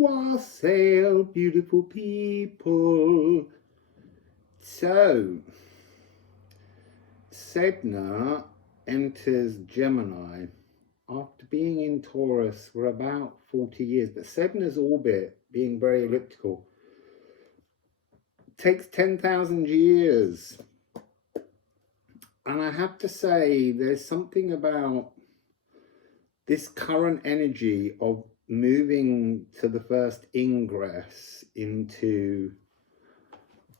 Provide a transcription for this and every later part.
Wassail, beautiful people. So, Sedna enters Gemini after being in Taurus for about 40 years. But Sedna's orbit, being very elliptical, takes 10,000 years. And I have to say, there's something about this current energy of moving to the first ingress into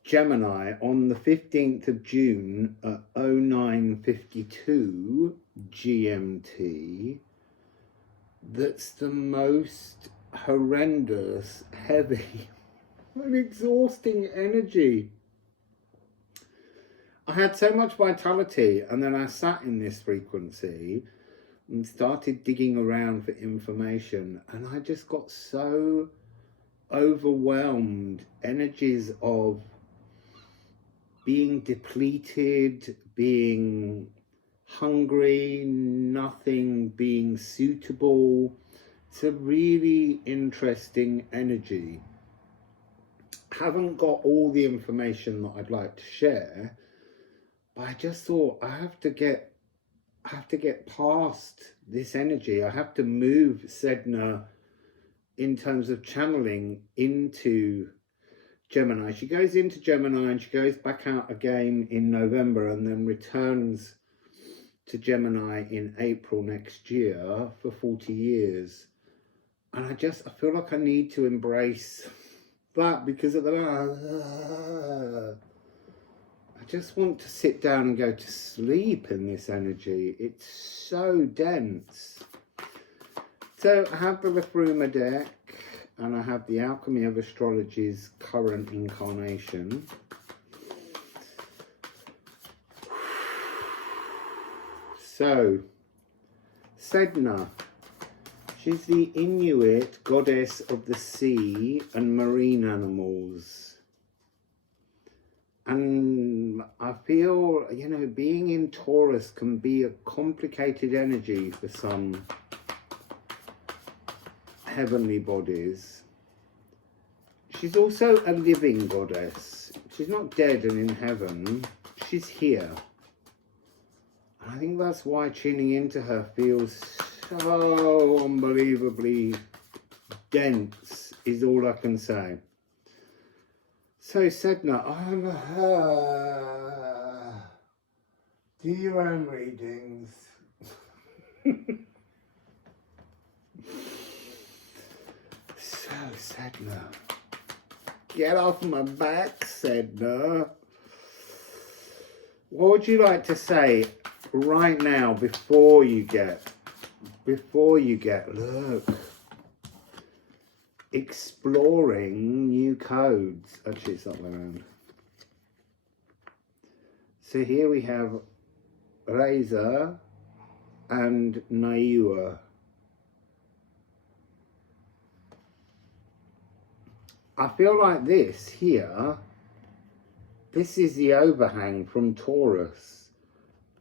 Gemini on the 15th of June at 09:52 GMT. That's the most horrendous, heavy, and exhausting energy. I had so much vitality, and then I sat in this frequency and started digging around for information, and I just got so overwhelmed. Energies of being depleted, being hungry, nothing being suitable. It's a really interesting energy. Haven't got all the information that I'd like to share, but I just thought I have to get past this energy. I have to move Sedna in terms of channeling into Gemini. She goes into Gemini and she goes back out again in November and then returns to Gemini in April next year for 40 years. And I feel like I need to embrace that, because at the moment, I just want to sit down and go to sleep in this energy. It's so dense. So I have the Liffruma deck, and I have the Alchemy of Astrology's current incarnation. So, Sedna. She's the Inuit goddess of the sea and marine animals. And I feel, you know, being in Taurus can be a complicated energy for some heavenly bodies. She's also a living goddess. She's not dead and in heaven. She's here. And I think that's why tuning into her feels so unbelievably dense, is all I can say. So Sedna, do your own readings. So Sedna, get off my back, Sedna. What would you like to say right now before you get, look, exploring new codes? Actually, it's not around. So here we have Reza and Naiua. I feel like this here, this is the overhang from Taurus,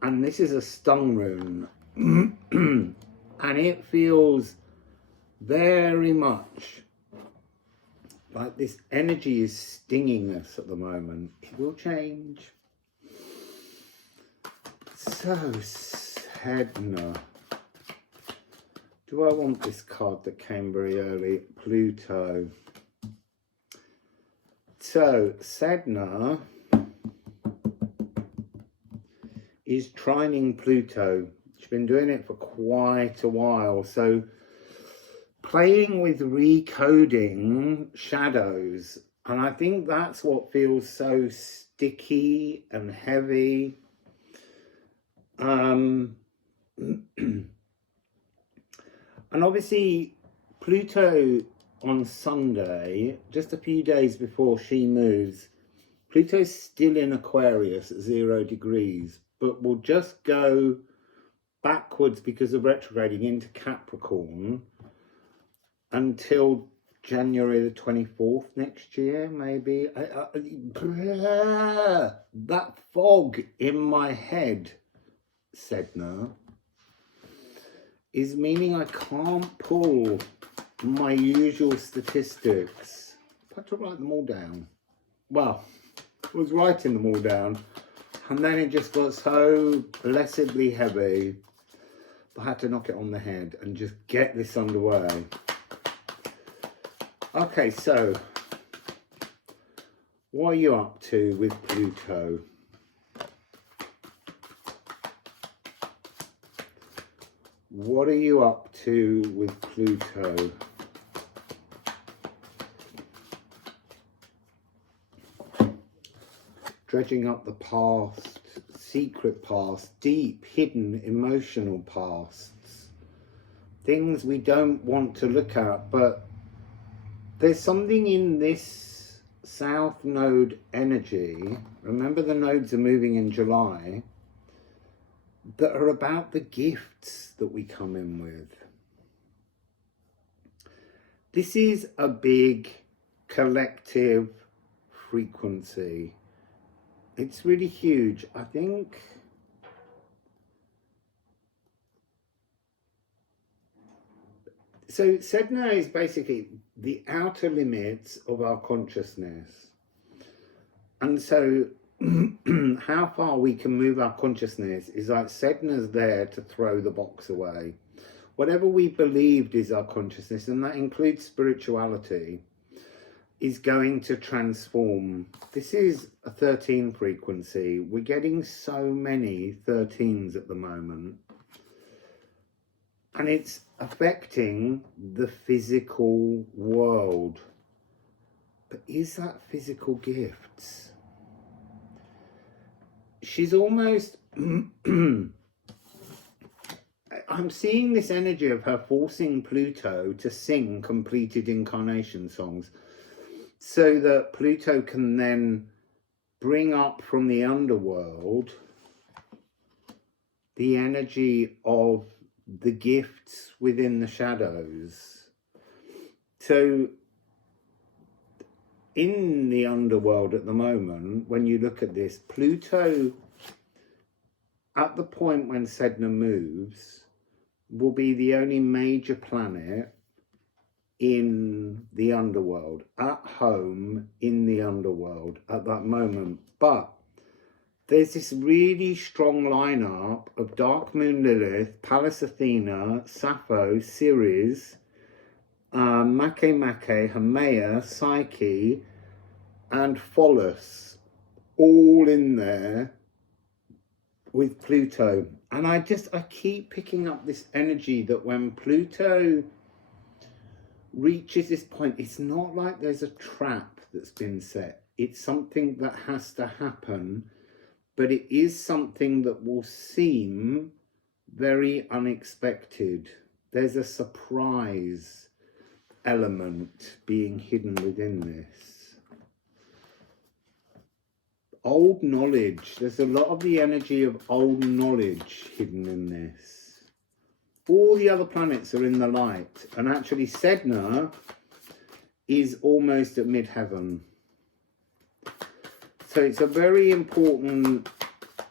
and this is a stung rune, and it feels very much like this energy is stinging us at the moment. It will change. So, Sedna. Do I want this card that came very early? Pluto. So, Sedna is trining Pluto. She's been doing it for quite a while. So, playing with recoding shadows. And I think that's what feels so sticky and heavy. And obviously, Pluto on Sunday, just a few days before she moves, Pluto's still in Aquarius at 0 degrees, but will just go backwards because of retrograding into Capricorn until January the 24th next year, maybe. That fog in my head, Sedna, is meaning I can't pull my usual statistics. I had to write them all down. Well, I was writing them all down, and then it just got so blessedly heavy. I had to knock it on the head and just get this underway. Okay, so what are you up to with Pluto? What are you up to with Pluto? Dredging up the past, secret past, deep, hidden, emotional pasts. Things we don't want to look at, but there's something in this South Node energy, remember the nodes are moving in July, that are about the gifts that we come in with. This is a big collective frequency. It's really huge. I think so. Sedna is basically the outer limits of our consciousness. And so how far we can move our consciousness is like Sedna's there to throw the box away. Whatever we believed is our consciousness, and that includes spirituality, is going to transform. This is a 13 frequency. We're getting so many 13s at the moment. And it's affecting the physical world. But is that physical gifts? She's almost... I'm seeing this energy of her forcing Pluto to sing completed incarnation songs, so that Pluto can then bring up from the underworld the energy of the gifts within the shadows. So in the underworld at the moment, when you look at this, Pluto, at the point when Sedna moves, will be the only major planet in the underworld, at home in the underworld at that moment. But there's this really strong lineup of Dark Moon Lilith, Pallas Athena, Sappho, Ceres, Makemake, Haumea, Psyche, and Phallus, all in there with Pluto. And I keep picking up this energy that when Pluto reaches this point, it's not like there's a trap that's been set. It's something that has to happen, but it is something that will seem very unexpected. There's a surprise element being hidden within this. Old knowledge. There's a lot of the energy of old knowledge hidden in this. All the other planets are in the light, and actually Sedna is almost at midheaven. So it's a very important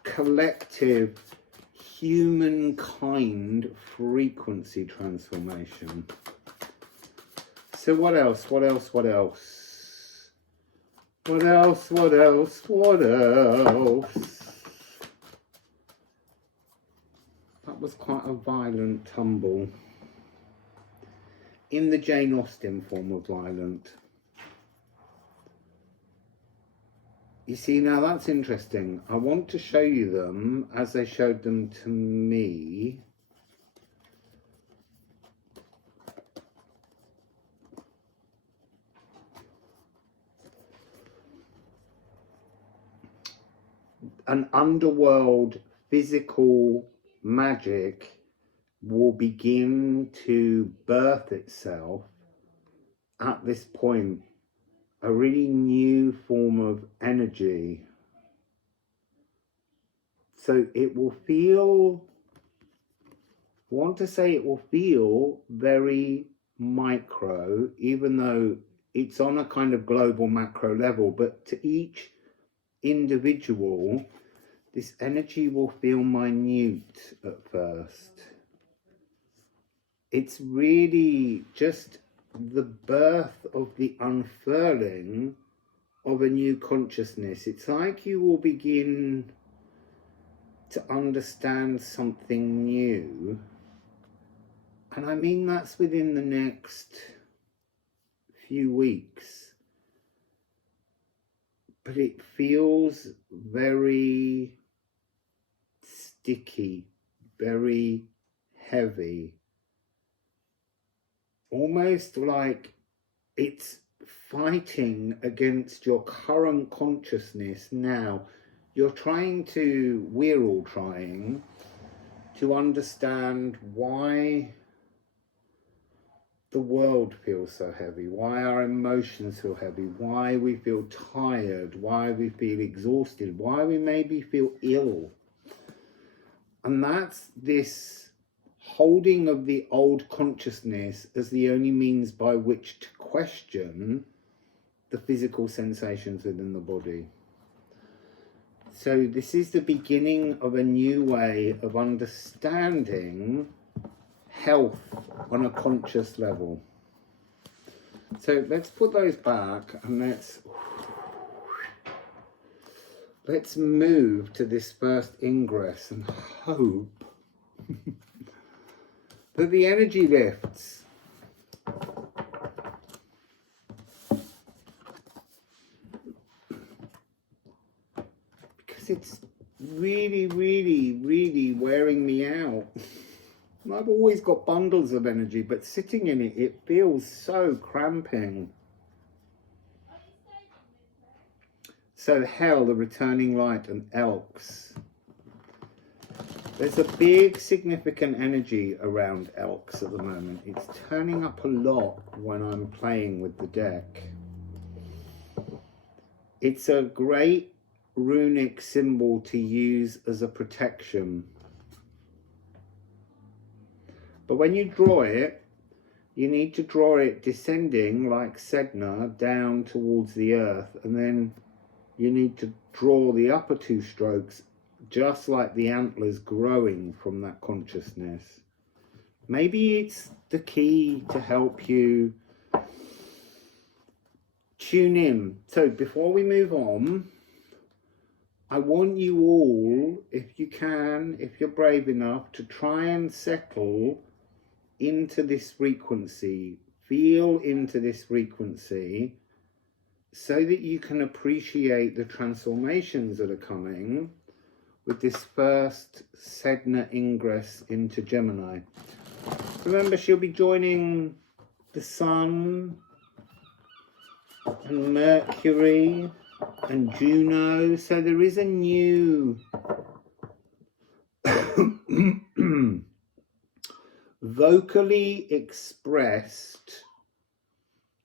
collective humankind frequency transformation. So what else? What else? What else? What else? What else? What else? That was quite a violent tumble. In the Jane Austen form of violent. You see, now that's interesting. I want to show you them as they showed them to me. An underworld physical magic will begin to birth itself at this point. A really new form of energy. So it will feel, I want to say it will feel very micro, even though it's on a kind of global macro level, but to each individual, this energy will feel minute at first. It's really just the birth of the unfurling of a new consciousness. It's like you will begin to understand something new. And I mean that's within the next few weeks. But it feels very sticky, very heavy. Almost like it's fighting against your current consciousness now. We're all trying to understand why the world feels so heavy, why our emotions feel heavy, why we feel tired, why we feel exhausted, why we maybe feel ill. And that's this holding of the old consciousness as the only means by which to question the physical sensations within the body. So this is the beginning of a new way of understanding health on a conscious level. So let's put those back and let's move to this first ingress and hope that the energy lifts. Because it's really, really, really wearing me out. I've always got bundles of energy, but sitting in it, it feels so cramping. So hell, the returning light, and elks. There's a big significant energy around elks at the moment. It's turning up a lot when I'm playing with the deck. It's a great runic symbol to use as a protection. But when you draw it, you need to draw it descending like Sedna down towards the earth, and then you need to draw the upper two strokes just like the antlers growing from that consciousness. Maybe it's the key to help you tune in. So before we move on, I want you all, if you can, if you're brave enough, to try and settle into this frequency, feel into this frequency, so that you can appreciate the transformations that are coming with this first Sedna ingress into Gemini. Remember, she'll be joining the Sun and Mercury and Juno, so there is a new vocally expressed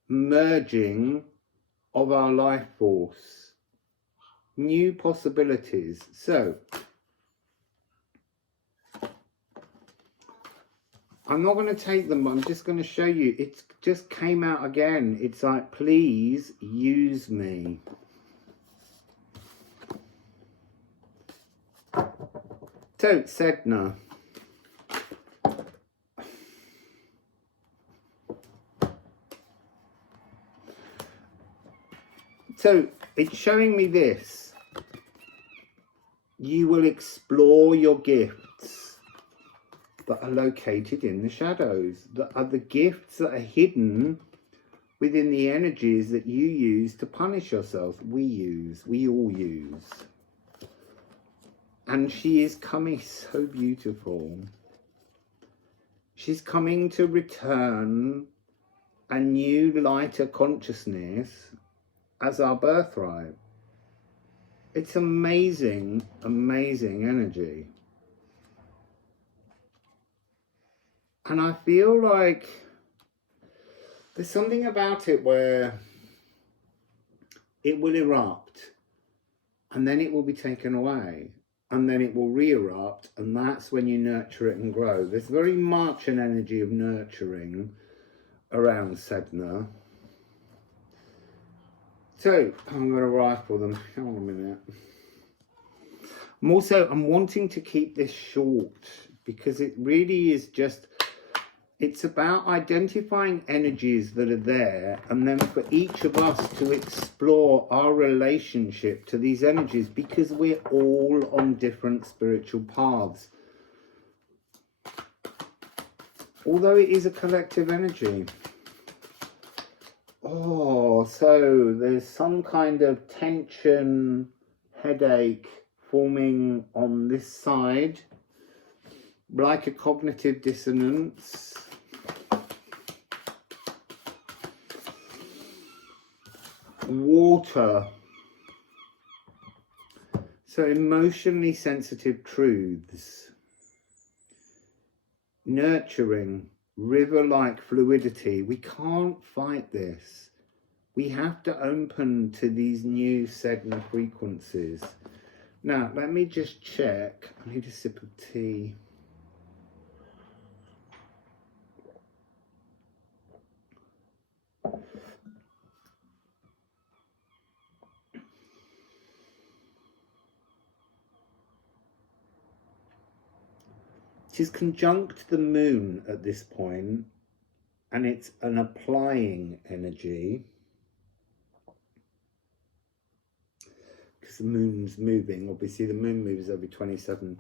merging of our life force, new possibilities. So I'm not going to take them, I'm just going to show you. It just came out again. It's like, please use me. So Sedna. So it's showing me this. You will explore your gifts that are located in the shadows, that are the gifts that are hidden within the energies that you use to punish yourself. We all use. And she is coming so beautiful. She's coming to return a new lighter consciousness as our birthright. It's amazing, amazing energy. And I feel like there's something about it where it will erupt and then it will be taken away and then it will re-erupt, and that's when you nurture it and grow. There's very much an energy of nurturing around Sedna. So I'm going to rifle them. Hang on a minute. I'm wanting to keep this short because it really is just It's about identifying energies that are there, and then for each of us to explore our relationship to these energies, because we're all on different spiritual paths. Although it is a collective energy. Oh, so there's some kind of tension, headache forming on this side, like a cognitive dissonance. Water. So emotionally sensitive truths. Nurturing, river-like fluidity. We can't fight this. We have to open to these new Sedna frequencies. Now, let me just check. I need a sip of tea. It is conjunct the moon at this point, and it's an applying energy because the moon's moving. Obviously, the moon moves every 27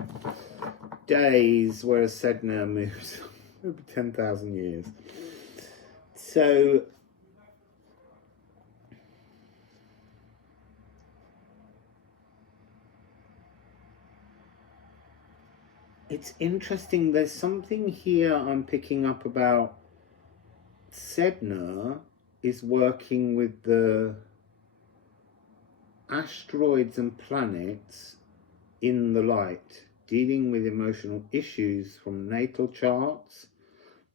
days, whereas Sedna moves over 10,000 years. So it's interesting, there's something here I'm picking up about. Sedna is working with the asteroids and planets in the light, dealing with emotional issues from natal charts.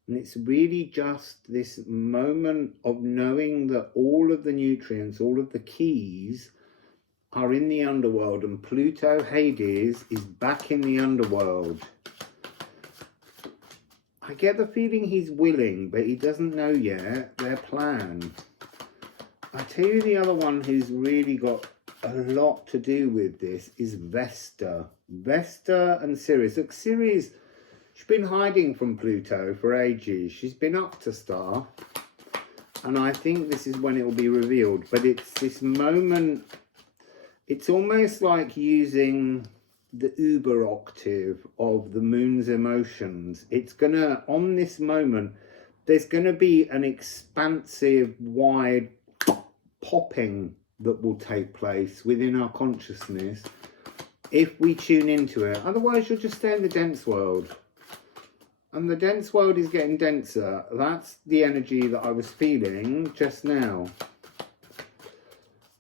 And it's really just this moment of knowing that all of the nutrients, all of the keys are in the underworld, and Pluto, Hades, is back in the underworld. I get the feeling he's willing, but he doesn't know yet their plan. I tell you, the other one who's really got a lot to do with this is Vesta. Vesta and Ceres. Look, Ceres, she's been hiding from Pluto for ages. She's been up to stuff, and I think this is when it will be revealed. But it's this moment. It's almost like using the uber octave of the moon's emotions. It's gonna, on this moment, there's gonna be an expansive, wide popping that will take place within our consciousness if we tune into it. Otherwise, you'll just stay in the dense world. And the dense world is getting denser. That's the energy that I was feeling just now.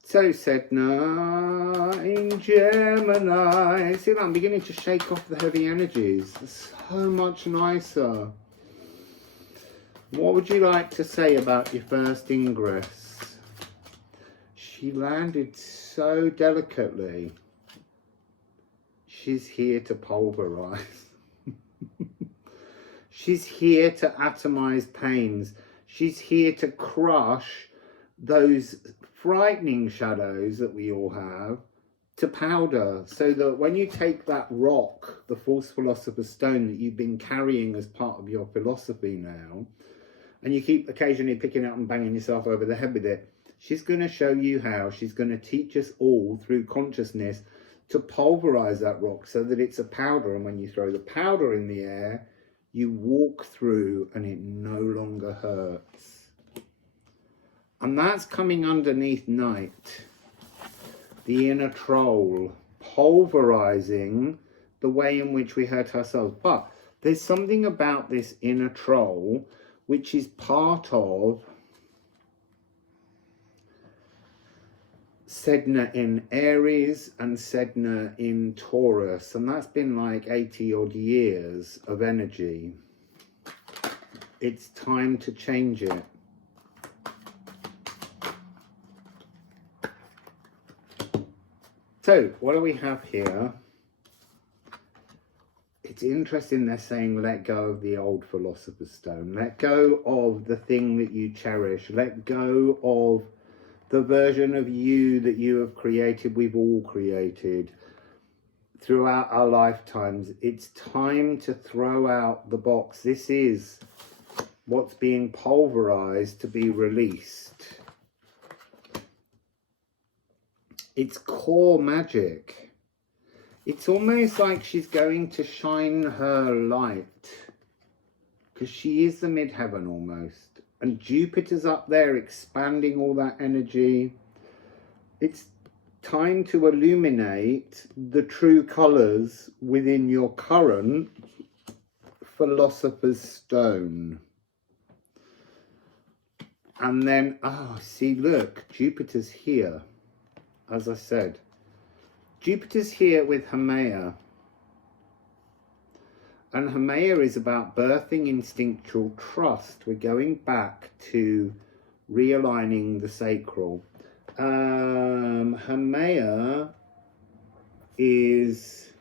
So Sedna in Gemini. See that? I'm beginning to shake off the heavy energies. It's so much nicer. What would you like to say about your first ingress? She landed so delicately. She's here to pulverize. She's here to atomize pains. She's here to crush those frightening shadows that we all have to powder, so that when you take that rock, the false philosopher's stone that you've been carrying as part of your philosophy now, and you keep occasionally picking it up and banging yourself over the head with it, she's going to show you how. She's going to teach us all through consciousness to pulverize that rock so that it's a powder, and when you throw the powder in the air, you walk through and it no longer hurts. And that's coming underneath night, the inner troll, pulverizing the way in which we hurt ourselves. But there's something about this inner troll which is part of Sedna in Aries and Sedna in Taurus, and that's been like 80 odd years of energy. It's time to change it. So, what do we have here? It's interesting they're saying let go of the old philosopher's stone. Let go of the thing that you cherish. Let go of the version of you that you have created, we've all created throughout our lifetimes. It's time to throw out the box. This is what's being pulverized to be released. It's core magic. It's almost like she's going to shine her light, because she is the midheaven almost. And Jupiter's up there expanding all that energy. It's time to illuminate the true colours within your current Philosopher's Stone. And then, oh, see, look, Jupiter's here. As I said, Jupiter's here with Haumea. And Haumea is about birthing instinctual trust. We're going back to realigning the sacral. Haumea is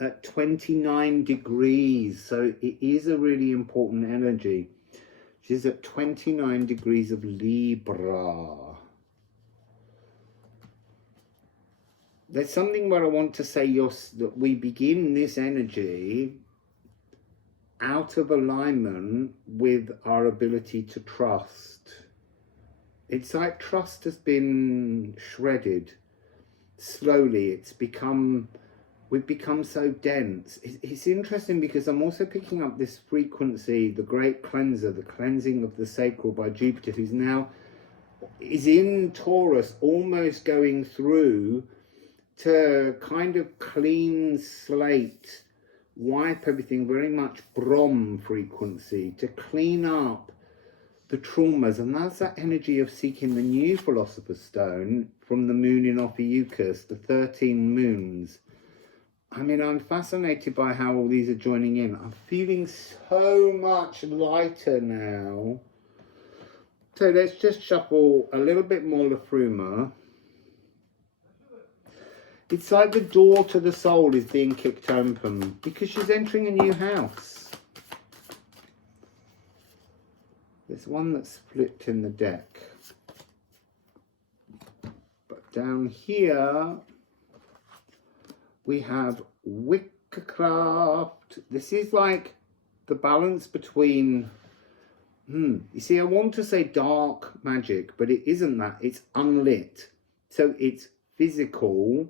at 29 degrees, so it is a really important energy. She's at 29 degrees of Libra. There's something where I want to say that we begin this energy out of alignment with our ability to trust. It's like trust has been shredded slowly. We've become so dense. It's interesting because I'm also picking up this frequency, the great cleanser, the cleansing of the sacral by Jupiter, who's now is in Taurus, almost going through to kind of clean slate, wipe everything, very much Brahm frequency, to clean up the traumas. And that's that energy of seeking the new Philosopher's Stone from the moon in Ophiuchus, the 13 moons. I mean, I'm fascinated by how all these are joining in. I'm feeling so much lighter now. So let's just shuffle a little bit more Liffruma. It's like the door to the soul is being kicked open because she's entering a new house. There's one that's flipped in the deck. But down here, we have Witchcraft. This is like the balance between, you see, I want to say dark magic, but it isn't that. It's unlit. So it's physical,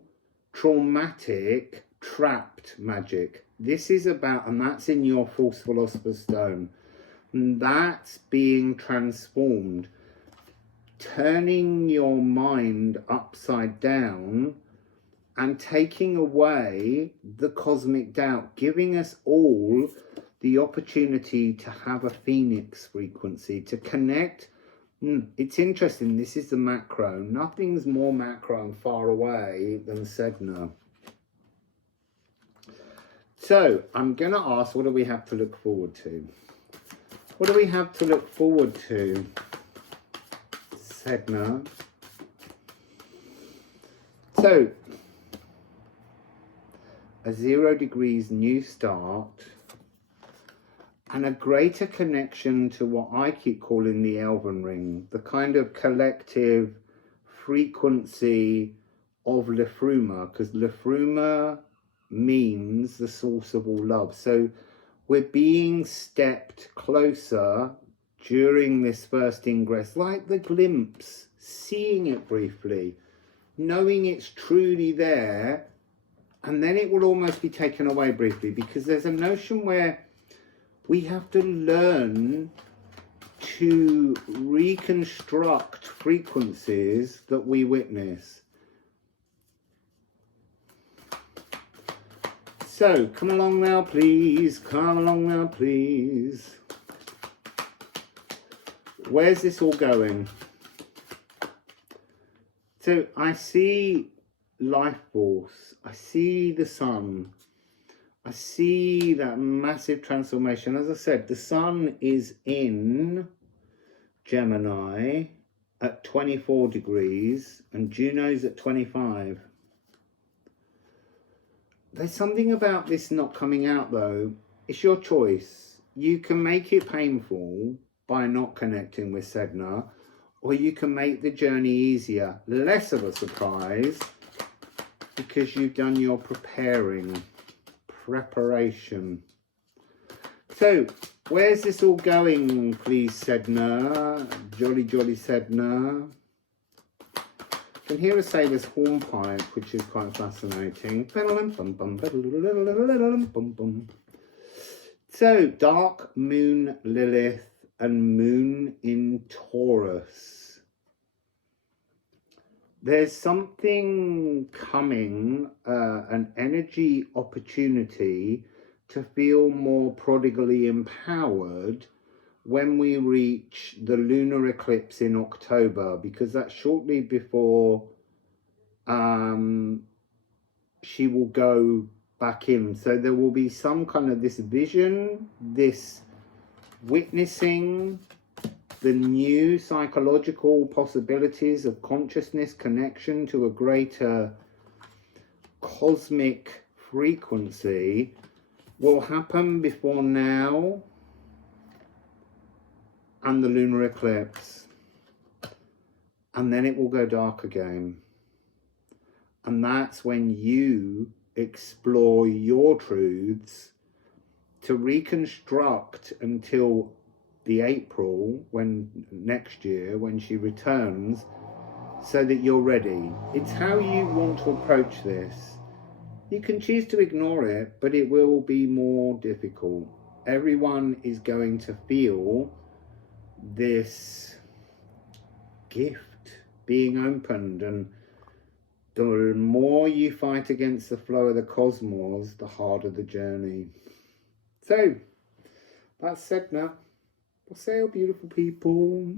traumatic, trapped magic. This is about, and that's in your false Philosopher's Stone. And that's being transformed. Turning your mind upside down and taking away the cosmic doubt, giving us all the opportunity to have a phoenix frequency, to connect. It's interesting, this is the macro. Nothing's more macro and far away than Sedna. So, I'm going to ask, what do we have to look forward to? What do we have to look forward to, Sedna? So, a 0 degrees new start and a greater connection to what I keep calling the Elven Ring, the kind of collective frequency of Liffruma, because Liffruma means the source of all love. So we're being stepped closer during this first ingress, like the glimpse, seeing it briefly, knowing it's truly there. And then it will almost be taken away briefly, because there's a notion where we have to learn to reconstruct frequencies that we witness. So, come along now, please. Come along now, please. Where's this all going? So, I see life force. I see the sun. I see that massive transformation. As I said, the sun is in Gemini at 24 degrees and Juno's at 25. There's something about this not coming out though. It's your choice. You can make it painful by not connecting with Sedna, or you can make the journey easier. Less of a surprise because you've done your preparation. So Where's this all going, please, Sedna? Jolly, jolly Sedna. I can hear a sailor's hornpipe, which is quite fascinating. So, dark moon Lilith and moon in Taurus. There's something coming, an energy opportunity to feel more prodigally empowered when we reach the lunar eclipse in October, because that's shortly before she will go back in. So there will be some kind of this vision, this witnessing the new psychological possibilities of consciousness, connection to a greater cosmic frequency will happen before now and the lunar eclipse, and then it will go dark again. And that's when you explore your truths to reconstruct until the April, when next year, when she returns, so that you're ready. It's how you want to approach this. You can choose to ignore it, but it will be more difficult. Everyone is going to feel this gift being opened, and the more you fight against the flow of the cosmos, the harder the journey. So, that's Sedna. Wassail, beautiful people.